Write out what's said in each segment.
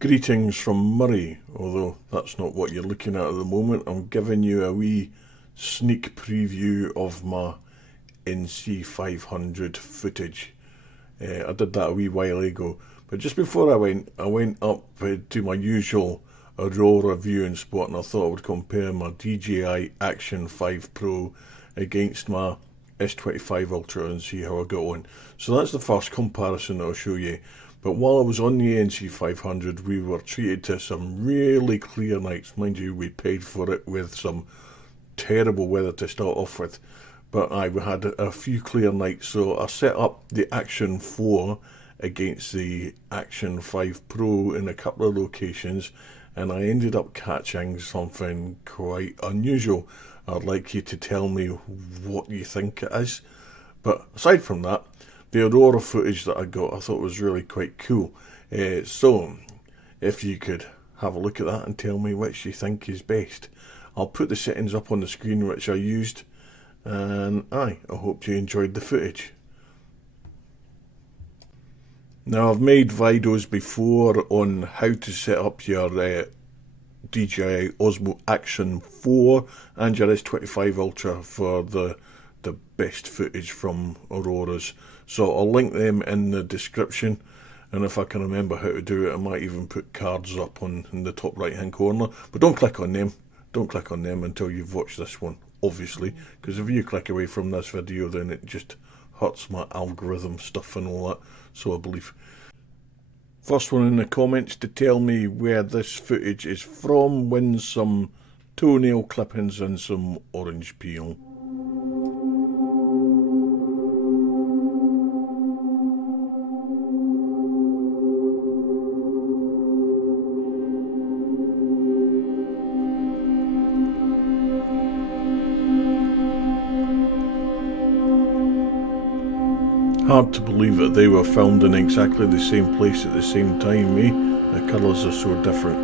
Greetings from Murray, although that's not what you're looking at the moment. I'm giving you a wee sneak preview of my NC500 footage. I did that a wee while ago, but just before I went up to my usual Aurora viewing spot, and I thought I would compare my DJI Action 5 Pro against my S25 Ultra and see how I got on. So that's the first comparison I'll show you. But while I was on the NC500, we were treated to some really clear nights. Mind you, we paid for it with some terrible weather to start off with. But we had a few clear nights, so I set up the Action 4 against the Action 5 Pro in a couple of locations, and I ended up catching something quite unusual. I'd like you to tell me what you think it is. But aside from that, the Aurora footage that I got, I thought was really quite cool. So, if you could have a look at that and tell me which you think is best. I'll put the settings up on the screen which I used, and I hope you enjoyed the footage. Now, I've made videos before on how to set up your DJI Osmo Action 4 and your S25 Ultra for the best footage from Auroras. So I'll link them in the description, and if I can remember how to do it, I might even put cards up in the top right hand corner. But don't click on them. Don't click on them until you've watched this one, obviously, because if you click away from this video, then it just hurts my algorithm stuff and all that, so I believe. First one in the comments to tell me where this footage is from wins some toenail clippings and some orange peel. Hard to believe that they were filmed in exactly the same place at the same time, eh? The colours are so different.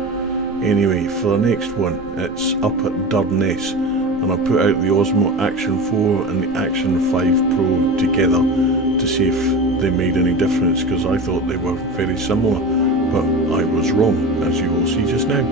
Anyway, for the next one, it's up at Durness, and I put out the Osmo Action 4 and the Action 5 Pro together to see if they made any difference, because I thought they were very similar, but I was wrong, as you will see just now.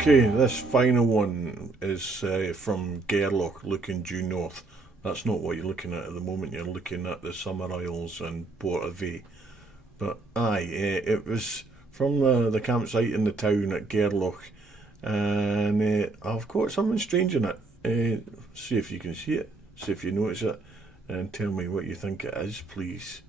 Okay, this final one is from Gerlach, looking due north. That's not what you're looking at the moment. You're looking at the Summer Isles and Port-Avé. But it was from the campsite in the town at Gerlach, and I've got something strange in it. See if you can see it, see if you notice it, and tell me what you think it is, please.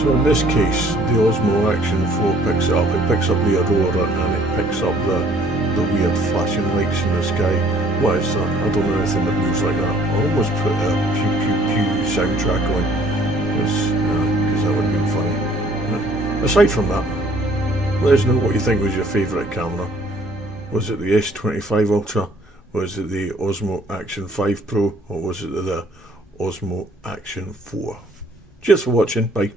So in this case, the Osmo Action 4 picks it up. It picks up the Aurora, and it picks up the weird flashing lights in the sky. What is that? I don't know anything that moves like that. I almost put a pew pew pew soundtrack on, because that would have been funny. Aside from that, let us know what you think was your favourite camera. Was it the S25 Ultra? Was it the Osmo Action 5 Pro? Or was it the Osmo Action 4? Cheers for watching. Bye.